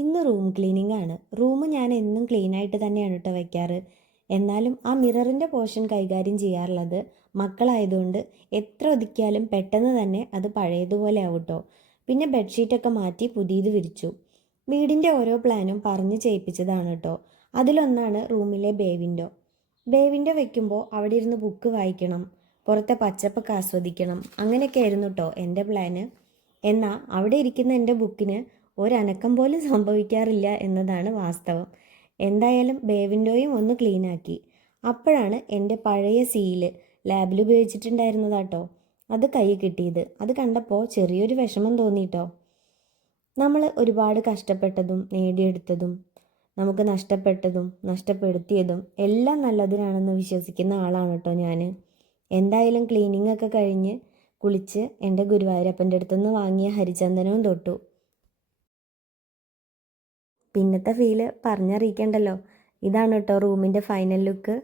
ഇന്ന് room cleaning ആണ്. Room ഞാൻ എന്നും ക്ലീൻ ആയിട്ട് തന്നെയാണ് കേട്ടോ വയ്ക്കാറ്. എന്നാലും ആ മിററിൻ്റെ പോർഷൻ കൈകാര്യം ചെയ്യാറുള്ളത് മക്കളായതുകൊണ്ട് എത്ര ഒതുക്കിയാലും പെട്ടെന്ന് തന്നെ അത് പഴയതുപോലെ ആവും കേട്ടോ. പിന്നെ ബെഡ്ഷീറ്റൊക്കെ മാറ്റി പുതിയത് വിരിച്ചു. വീടിൻ്റെ ഓരോ പ്ലാനും പറഞ്ഞ് ചെയ്യിപ്പിച്ചതാണ് കേട്ടോ. അതിലൊന്നാണ് റൂമിലെ ബേ വിൻഡോ. ബേ വിൻഡോ വെക്കുമ്പോൾ അവിടെ ഇരുന്ന് ബുക്ക് വായിക്കണം, പുറത്തെ പച്ചപ്പൊക്കെ ആസ്വദിക്കണം, അങ്ങനെയൊക്കെ ആയിരുന്നു കേട്ടോ എൻ്റെ പ്ലാന്. എന്നാൽ അവിടെ ഇരിക്കുന്ന എൻ്റെ ബുക്കിന് ഒരനക്കം പോലും സംഭവിക്കാറില്ല എന്നതാണ് വാസ്തവം. എന്തായാലും ബേ വിൻഡോയും ഒന്ന് ക്ലീനാക്കി. അപ്പോഴാണ് എൻ്റെ പഴയ സീല് ലാബിൽ ഉപയോഗിച്ചിട്ടുണ്ടായിരുന്നതാട്ടോ അത് കൈ കിട്ടിയത്. അത് കണ്ടപ്പോൾ ചെറിയൊരു വിഷമം തോന്നിട്ടോ. നമ്മൾ ഒരുപാട് കഷ്ടപ്പെട്ടതും നേടിയെടുത്തതും നമുക്ക് നഷ്ടപ്പെട്ടതും നഷ്ടപ്പെടുത്തിയതും എല്ലാം നല്ലതിനാണെന്ന് വിശ്വസിക്കുന്ന ആളാണ് കേട്ടോ ഞാൻ. എന്തായാലും ക്ലീനിങ് ഒക്കെ കഴിഞ്ഞ് കുളിച്ച് എൻ്റെ ഗുരുവായൂരപ്പൻ്റെ അടുത്തുനിന്ന് വാങ്ങിയ ഹരിചന്ദനവും തൊട്ടു. പിന്നത്തെ ഫീല് പറഞ്ഞറിയിക്കണ്ടല്ലോ. ഇതാണ് കേട്ടോ റൂമിൻ്റെ ഫൈനൽ ലുക്ക്.